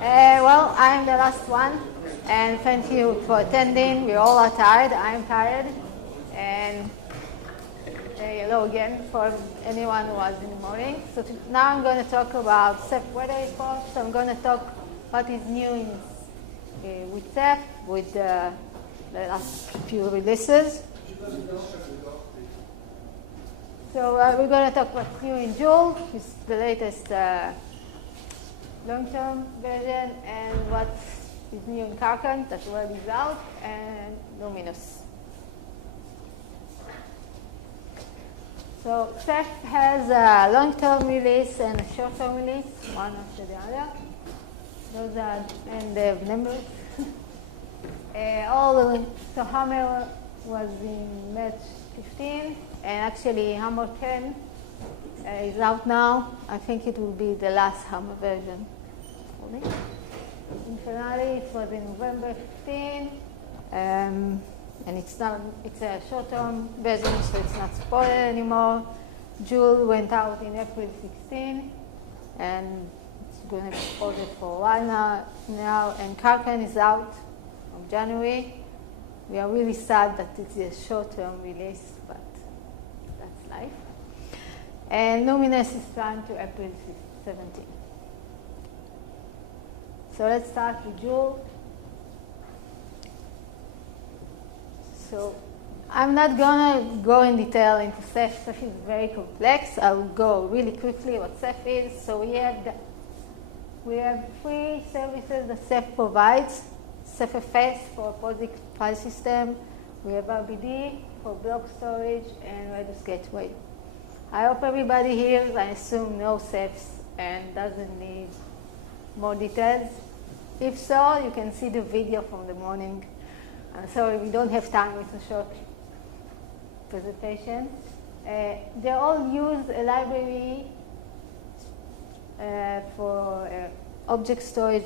Well, I'm the last one, and thank you for attending. We all are tired. I'm tired, and hello again for anyone who was in the morning. So now I'm going to talk about Ceph weather report. So I'm going to talk what is new with Ceph, with the last few releases. So we're going to talk what's new in Joule, which is the latest long-term version, and what is new in Karkan, that word is out, and Luminous. So Ceph has a long-term release and a short-term release, one after the other. Those are, and they have numbers. So Hammer was in March 15, and actually Hammer 10 is out now. I think it will be the last Hammer version. In Finale, it was in November 15, and it's a short-term version, so it's not supported anymore. Joule went out in April 16, and it's going to be supported for a while now. And Karkan is out from January. We are really sad that it's a short-term release, but that's life. And Luminous is planned to April 17. So let's start with Joule. So I'm not going to go in detail into Ceph. Ceph is very complex. I will go really quickly what Ceph is. So we have three services that Ceph provides. CephFS for POSIX file system. We have RBD for block storage and Redis Gateway. I hope everybody here, I assume, knows Ceph and doesn't need more details. If so, you can see the video from the morning. Sorry, we don't have time, it's a short presentation. They all use a library for object storage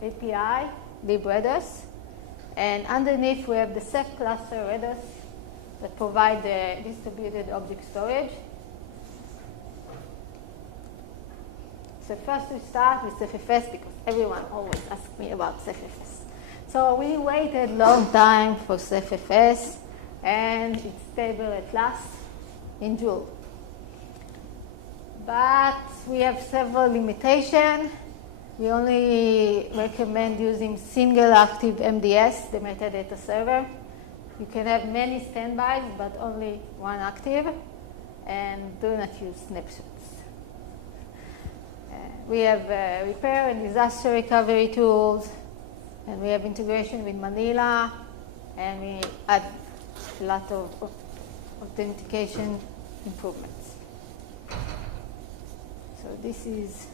API, libRedis. And underneath we have the Ceph cluster Redis that provide the distributed object storage. So first we start with CephFS because everyone always asks me about CephFS. So we waited a long time for CephFS, and it's stable at last in Joule. But we have several limitations. We only recommend using single active MDS, the metadata server. You can have many standbys, but only one active, and do not use snapshots. We have repair and disaster recovery tools, and we have integration with Manila, and we add a lot of authentication improvements. So this is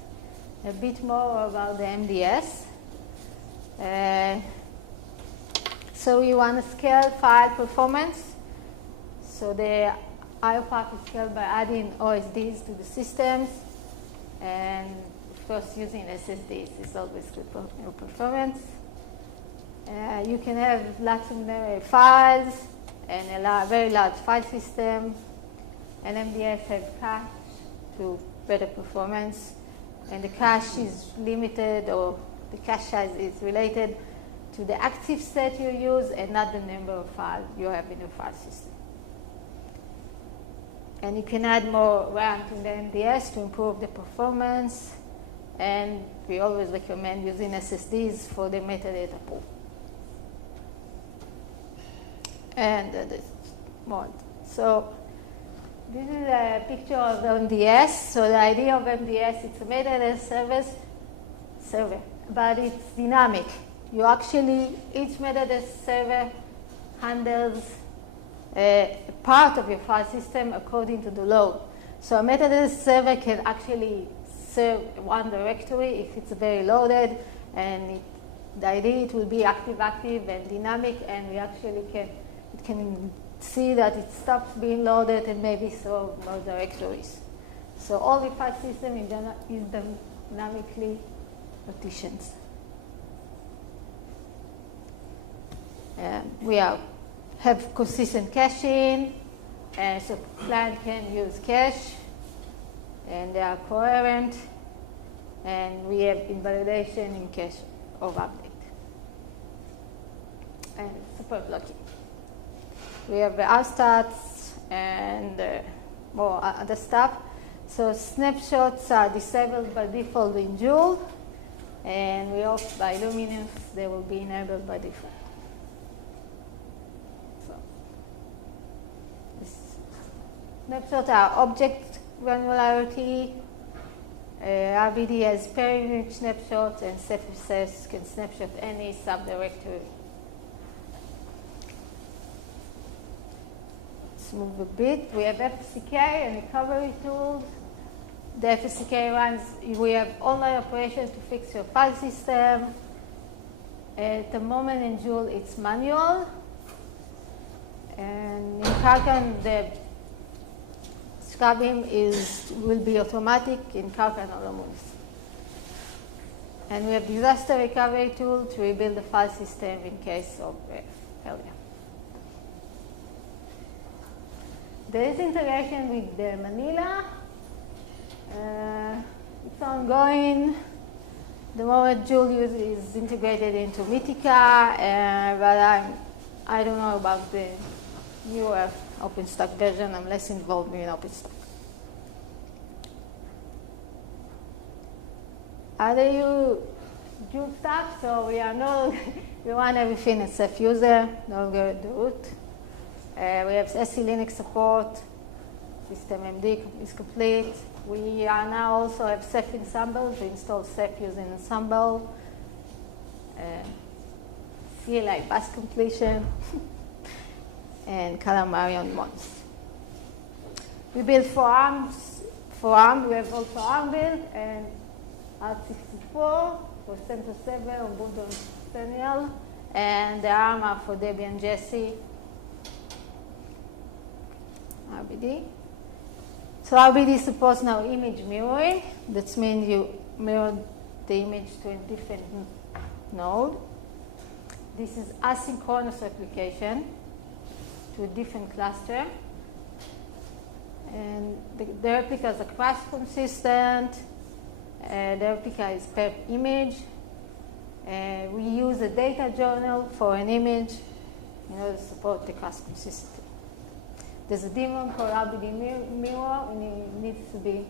a bit more about the MDS. So we want to scale file performance. So the I/O path is scaled by adding OSDs to the systems, and of course using SSDs is always good for performance. You can have lots of memory files and a very large file system, and MDS has cache to better performance. And the cache is limited, or the cache size is related to the active set you use and not the number of files you have in your file system. And you can add more RAM to the MDS to improve the performance. And we always recommend using SSDs for the metadata pool. And this mod. So this is a picture of MDS. So the idea of MDS, it's a metadata server, but it's dynamic. You actually, each metadata server handles a part of your file system according to the load. So a metadata server can actually serve one directory if it's very loaded, and the idea it will be active and dynamic, and we actually can see that it stops being loaded and maybe serve more directories. So all the file system is dynamically partitioned. We have consistent caching, so client can use cache, and they are coherent. and we have invalidation in case of update. And support blocking. We have RStats and more other stuff. So snapshots are disabled by default in Joule, and we hope by Luminous they will be enabled by default. So snapshots are object granularity. RBD has per-image snapshots, and Ceph can snapshot any subdirectory. Let's move a bit. We have FSCK and recovery tools. The FSCK runs, we have online operations to fix your file system. At the moment in Joule, it's manual. And in Karkan, the scrubbing will be automatic in Karkan or Luminous. And we have disaster recovery tool to rebuild the file system in case of failure. There is integration with the Manila. It's ongoing. The moment Joule is integrated into Mythica, but I don't know about the newer OpenStack version. I'm less involved in OpenStack. Other Joule stuff, so we run everything as Ceph user, no longer the root. We have SE Linux support, systemd is complete. We are now also have Ceph Ensemble to install Ceph using Ensemble. CLI bus completion, and Calamari mods. We build for ARM, we have also ARM build, and Art64 for CentOS 7, Ubuntu and Centennial, and the ARM are for Debian Jessie. RBD. So RBD supports now image mirroring. That means you mirror the image to a different node. This is asynchronous replication to a different cluster. And the replicas are crash consistent. The replica is per image. We use a data journal for an image in order to support the crash consistency. There's a daemon called RBD mirror, and it needs to be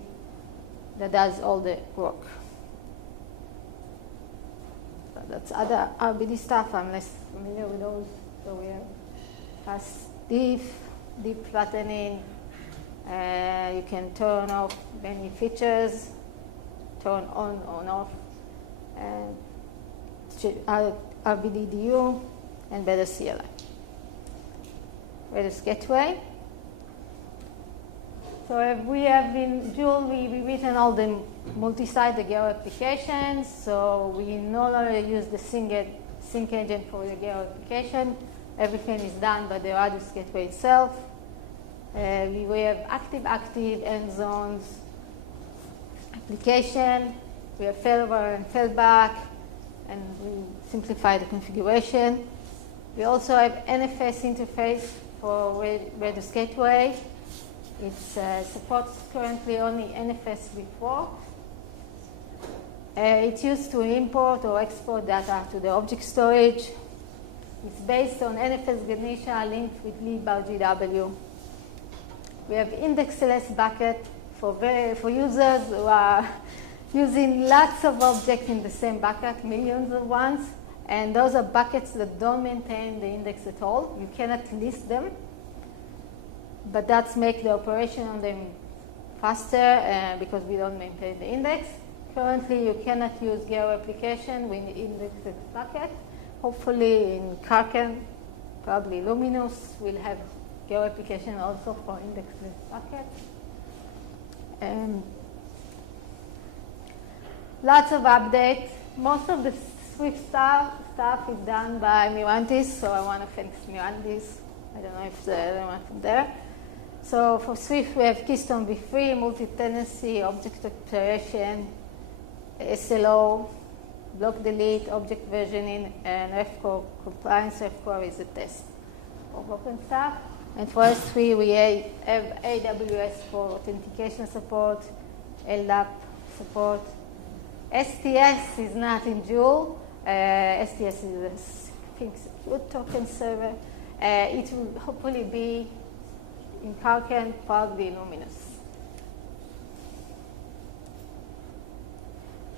that does all the work. So that's other RBD stuff. I'm less familiar with those. So we have fast diff, deep flattening. You can turn off many features, turn on off, and RBD DU, and better CLI. Redis Gateway. So we have in Joule, we've written all the multi-site, the Geo applications. So we no longer use the sync agent for the Geo application. Everything is done by the Redis Gateway itself. We have active, end zones, application. We have failover and failback, and we simplify the configuration. We also have NFS interface for Redis Gateway. It supports currently only NFS v4. It's used to import or export data to the object storage. It's based on NFS Ganesha linked with libRGW. We have indexless bucket for users who are using lots of objects in the same bucket, millions of ones. And those are buckets that don't maintain the index at all. You cannot list them. But that's make the operation on them faster because we don't maintain the index. Currently, you cannot use Geo application with indexed bucket. Hopefully, in Karkan, probably Luminous will have Geo application also for indexed bucket. Lots of updates. Most of the Swift stuff is done by Mirantis, so I want to thank Mirantis. I don't know if there's anyone from there. So for Swift, we have Keystone v3, multi-tenancy, object declaration, SLO, block delete, object versioning, and REFCO compliance. REFCO is a test of OpenStack. And for S3, we have AWS for authentication support, LDAP support, STS is not in Joule. STS is a secure token server. It will hopefully be in Kraken, probably in Luminous.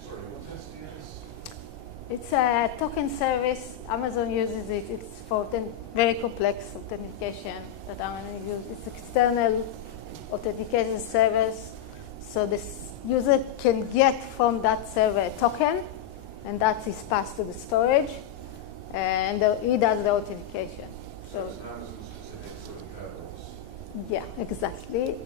Sorry, what's STS? It's a token service. Amazon uses it. It's for very complex authentication that Amazon uses. It's external authentication service. So this user can get from that server a token, and that is passed to the storage, and he does the authentication. So it's Amazon-specific sort of kernels. Yeah, exactly.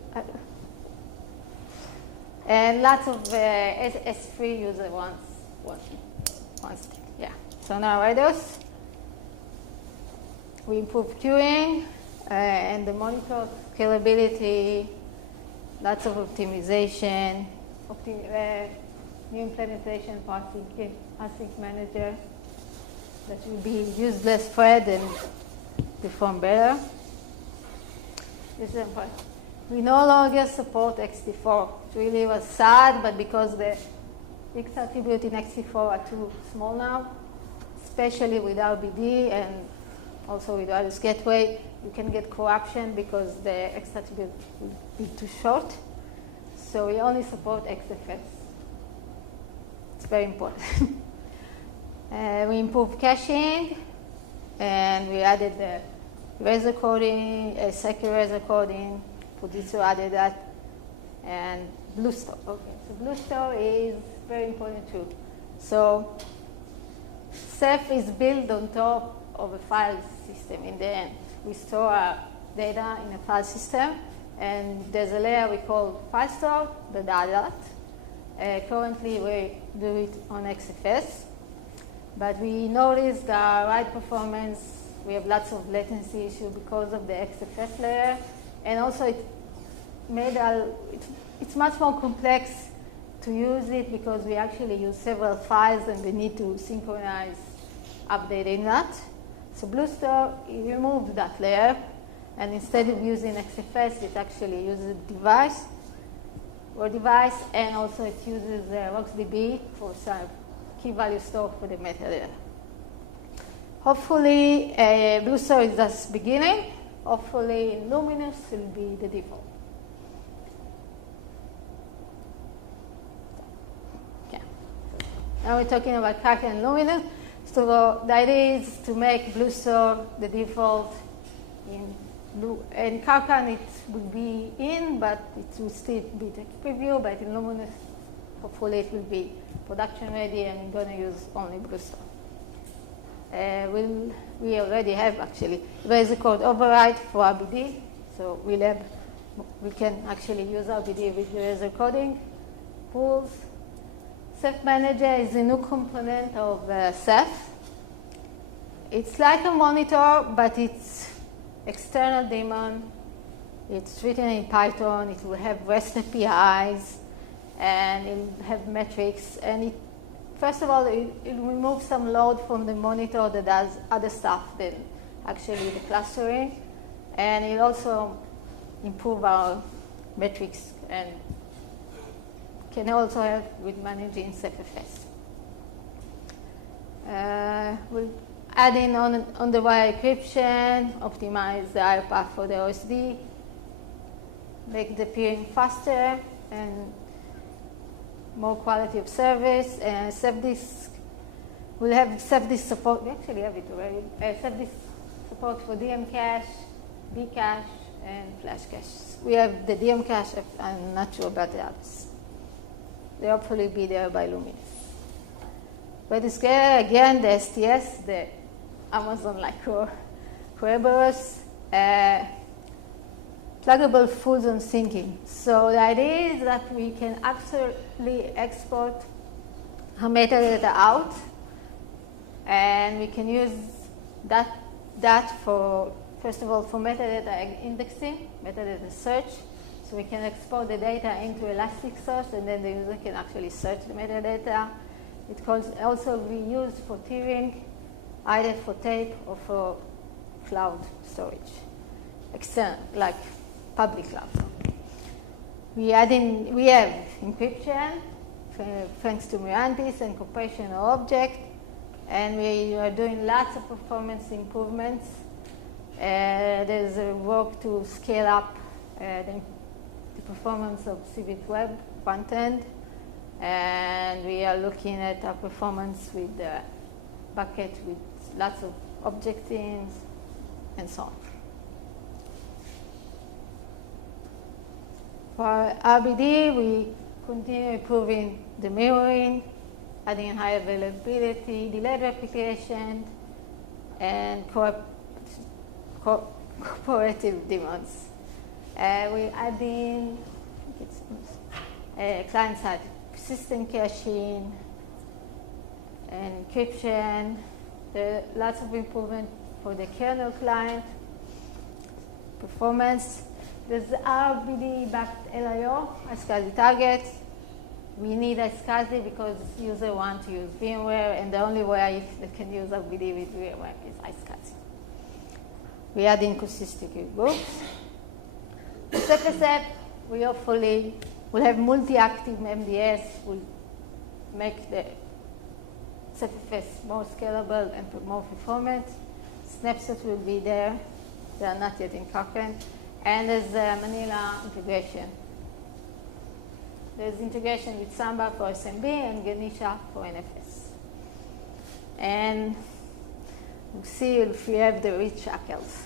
And lots of S3 user wants it. Yeah. So now Rados, we improve queuing and the monitor scalability, lots of optimization, new implementation for async manager that will be use less thread and perform better. We no longer support XT4. It really was sad, but because the X attributes in XT4 are too small now, especially with RBD and also with Rados Gateway, you can get corruption because the X attribute will be too short. So we only support XFS. It's very important. We improved caching, and we added the razor coding, secure razor coding. Fujitsu added that, and Bluestore. Okay, so Bluestore is very important too. So Ceph is built on top of a file system in the end. We store our data in a file system, and there's a layer we call file store that does that. Currently, we do it on XFS, but we noticed our write performance, we have lots of latency issues because of the XFS layer, and also it made it's much more complex to use it because we actually use several files and we need to synchronize updating that. So Bluestore removed that layer, and instead of using XFS, it actually uses device, and also it uses RocksDB for some key value store for the metadata. Hopefully, Bluestore is just beginning. Hopefully, Luminous will be the default. Okay. Now we're talking about Kraken and Luminous. So the idea is to make Bluestore the default in Blue. In Kraken, it will be in, but it will still be the preview. But in Luminous, hopefully, it will be production ready, and we're going to use only Bluestore. We already have actually razor code override for RBD, so we can actually use RBD with the razor coding pools. Ceph Manager is a new component of Ceph. It's like a monitor, but it's external daemon. It's written in Python. It will have REST APIs, and it will have metrics. And first of all, it removes some load from the monitor that does other stuff than actually the clustering. And it also improve our metrics and can also help with managing CephFS. We'll add in on the wire encryption, optimize the IO path for the OSD, make the peering faster, and more quality of service. And Ceph we'll have Ceph support. We actually have it already. Ceph support for DM cache, B cache, and flash cache. We have the DM cache. I'm not sure about the others. They'll hopefully be there by Luminous. But it's again the STS, the Amazon like Kerberos, pluggable full zone syncing. So the idea is that we can actually export our metadata out, and we can use that for, first of all, for metadata indexing, metadata search. So we can export the data into Elasticsearch, and then the user can actually search the metadata. It can also be used for tiering, either for tape or for cloud storage, external, like public cloud. We have encryption thanks to Mirandis and compression object. And we are doing lots of performance improvements. There's a work to scale up the performance of Civit Web front end. And we are looking at our performance with the bucket with lots of object themes and so on. For RBD, we continue improving the mirroring, adding high availability, delayed replication, and cooperative daemons. We're adding client-side persistent caching, encryption. There are lots of improvement for the kernel client performance. There's RBD-backed LIO, iSCSI target. We need iSCSI because users want to use VMware, and the only way they can use RBD with VMware is iSCSI. We add inconsistent groups. Ceph, we hopefully will have multi-active MDS, will make the Ceph more scalable and more performant. Snapshots will be there. They are not yet in Cochrane. And there's Manila integration. There's integration with Samba for SMB and Ganesha for NFS. And we'll see if we have the rich shackles.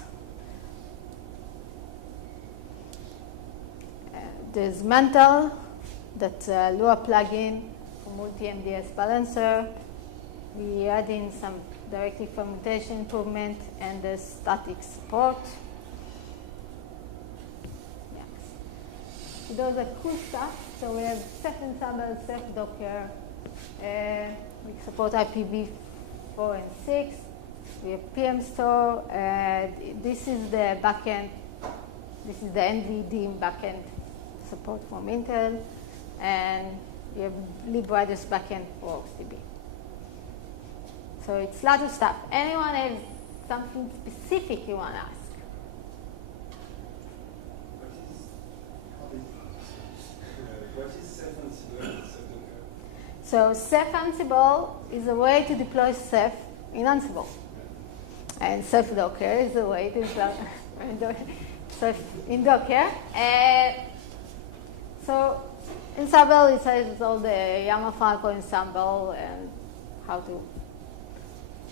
There's Mantle, that's a Lua plugin for multi-MDS balancer. We add in some directive fermentation improvement and the static support. So those are cool stuff. So we have Ceph Ensemble, Ceph Docker. We support IPv4 and 6. We have PM Store. This is the backend. This is the NVD backend support from Intel. And we have libriders backend for OXDB. So it's a lot of stuff. Anyone has something specific you want to ask? What is Ceph Ansible and Ceph Docker? So Ceph Ansible is a way to deploy Ceph in Ansible. And Ceph Docker is a way to deploy Ceph in Docker. So Ensemble, it says all the YAML file for Ensemble and how to.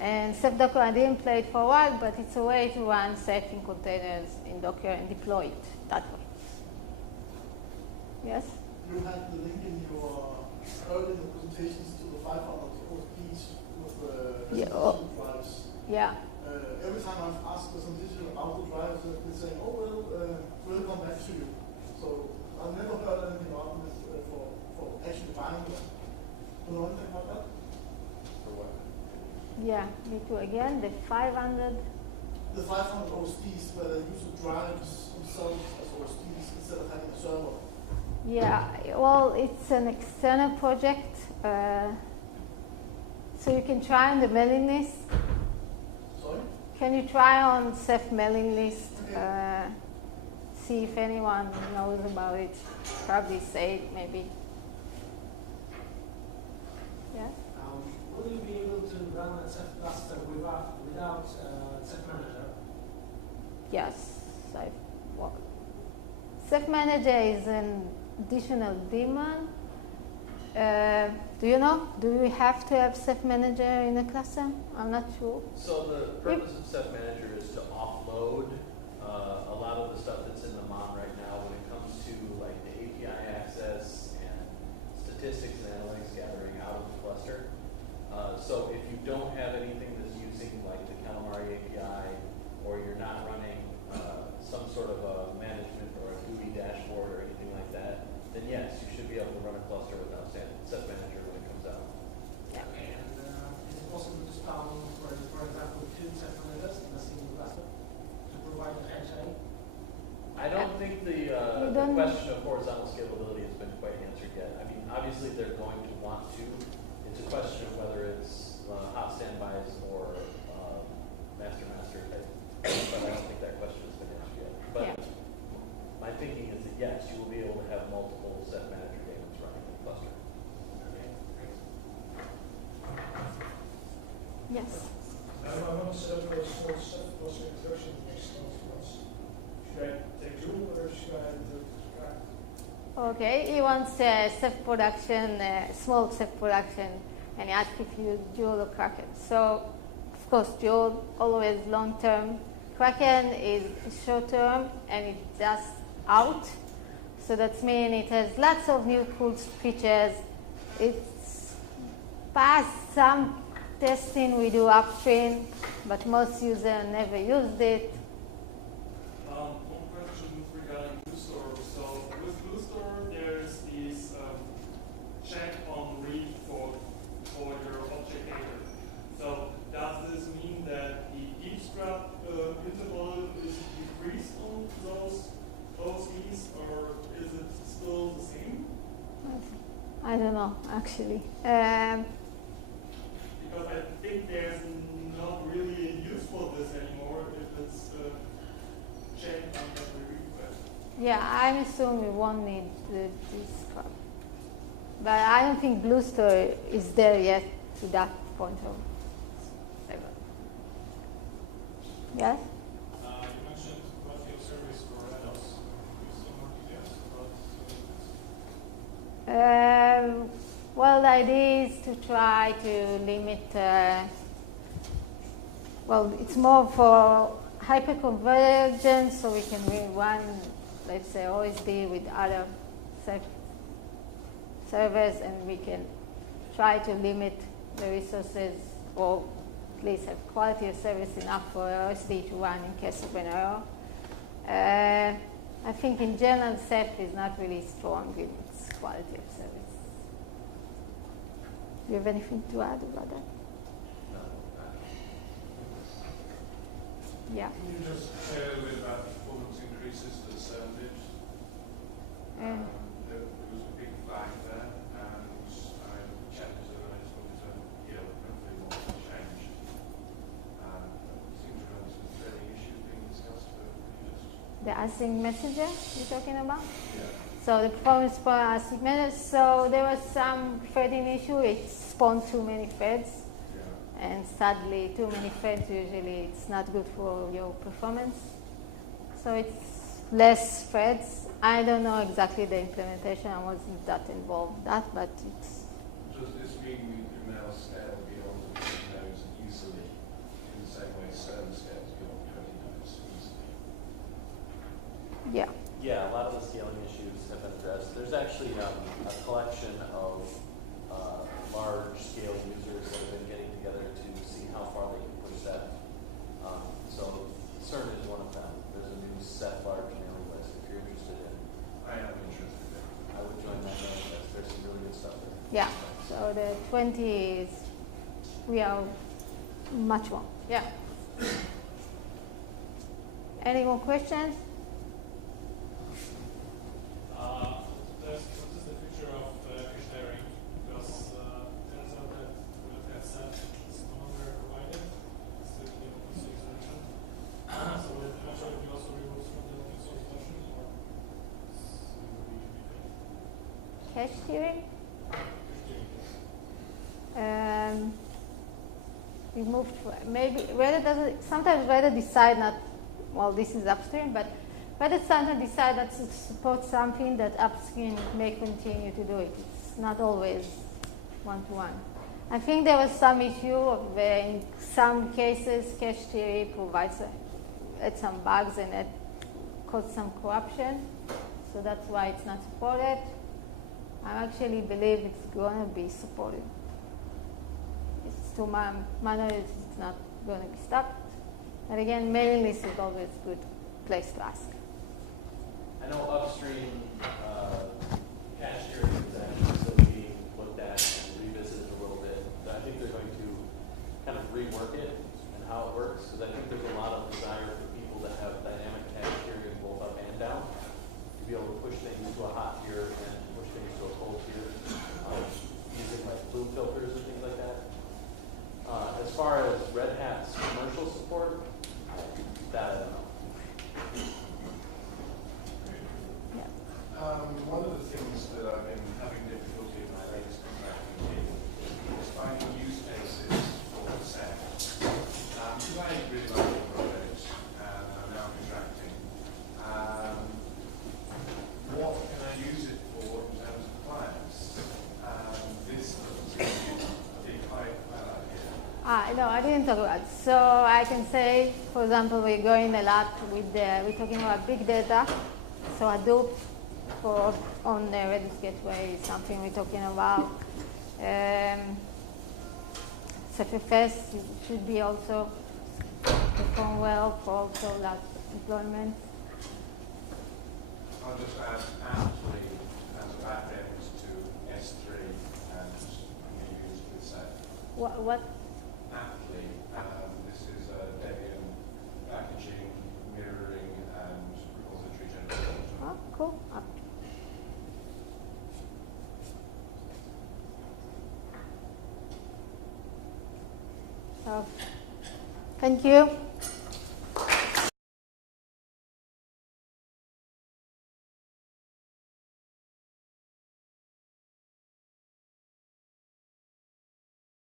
And Ceph Docker, I didn't play it for a while, but it's a way to run Ceph in containers in Docker and deploy it that way. Yes? You had the link in your earlier presentations to the 500 OSPs with the reservation drives. Yeah. Every time I've asked the presentation about the drives, they've been saying, oh, well, we'll come back to you. So I've never heard anything about this for actually buying them. Do you know anything about that? For what? Yeah, me too. Again, the 500. The 500 OSPs where they use the drives themselves as OSPs instead of having a server. Yeah, well, it's an external project. So you can try on the mailing list. Sorry? Can you try on Ceph mailing list? Okay. See if anyone knows about it. Probably say it, maybe. Yeah? Will you be able to run a Ceph cluster without Ceph Manager? Yes. Ceph Manager is an additional daemon. Do you know? Do we have to have Ceph Manager in a cluster? I'm not sure. So the purpose of Ceph Manager is to offload a lot of the stuff that's in the MON right now when it comes to like the API access and statistics and analytics gathering out of the cluster. So if you don't have anything that's using like the Calamari API, or you're not running some sort of a management or a GUI dashboard or anything like that, then yes, you should be able to run a cluster without Ceph Manager when it comes out. Yeah. And is it possible to spawn, for example, 2 Ceph Managers in a single cluster to provide the HA? I don't think the question of horizontal scalability has been quite answered yet. I mean, obviously they're going to want to. It's a question of whether it's hot standbys or master-master type. But I don't think that question has been answered yet. But Yeah. my thinking is that yes, you will be able to have multiple Ceph Manager daemons running in the cluster. Yes. I want to set up a small Ceph cluster introduction next month. Should I take Joule or should I do it? Okay, he wants Ceph production, small Ceph production, and he asked if you use Joule or Kraken. So, of course, Joule always long term. Kraken is short term and it's just out. So that means it has lots of new cool features. It's passed some testing we do upstream, but most users never used it. One question regarding BlueStore. So with BlueStore, there's this check on read for your object data. So does this mean that the eavesdrop interval is decreased on those OCs, or is it still the same? I don't know, actually. Because I think there's not really a use for this anymore if it's checked on every request. Yeah, I'm assuming we won't need this crap. But I don't think BlueStore is there yet to that point of level. Yes? You mentioned about your service for adults. Can you some more details about Well, the idea is to try to limit, it's more for hyperconvergence, so we can run, let's say, OSD with other servers, and we can try to limit the resources, or at least have quality of service enough for OSD to run in case of an error. I think in general, Ceph is not really strong in its quality of service. Do you have anything to add about that? Yeah. Can you just share a little bit about performance increases that Ceph did? There was a big flag there, and I checked it, and I just wanted to hear hopefully what has changed. It seems to have some threading issues being discussed, but can you just... The async messenger you're talking about? Yeah. So the performance for async messenger. So there was some threading issue. It spawned too many threads. Yeah. And sadly, too many threads usually it's not good for your performance. So it's less threads. I don't know exactly the implementation. I wasn't that involved in that, but it's... Does this mean we can now scale beyond 20 nodes easily, in the same way server scales beyond 20 nodes easily? Yeah. Yeah, a lot of the scaling issues have been addressed. There's actually a collection of large-scale users that have been getting together to see how far they can push that. So CERN is one of them. There's a new Ceph large mailing list if you're interested in. I am interested in. I would join that mailing list. There's some really good stuff there. Yeah. So the 20 is, we are much more. Yeah. Any more questions? what is the future of cache sharing? Because turns out that Ceph is no longer provided. It's the open source version. So eventually we also remove from the open source version, or Cache tiering? We moved, maybe Reddit doesn't, sometimes Reddit decide not, well, this is upstream, but Reddit sometimes decide not to support something that upstream may continue to do it. It's not always one-to-one. I think there was some issue of in some cases cache theory provides had some bugs and it caused some corruption, so that's why it's not supported. I actually believe it's going to be supported. It's to my knowledge, it's not going to be stopped. But again, mailing list is always a good place to ask. I know upstream cache sharing is actually still being looked at and revisited a little bit. But I think they're going to kind of rework it and how it works, because I think there's a lot of desire for people to have dynamic cache sharing both up and down, to be able to push things to a hot tier and push things to a cold tier, using like bloom filters and things like that. As far as Red Hat's commercial support, that I don't know. One of the things that I've been having difficulty in my latest contracting is finding use cases for Ceph No, I didn't talk about. So I can say, for example, we're going a lot with we're talking about big data. So Hadoop on the Redis Gateway is something we're talking about. Ceph should be also perform well for also large deployments. I'll just add aptly as a backend to S3 and can be used with Ceph. What? Aptly, this is Debian packaging, mirroring, and repository generation. Oh, cool. Thank you.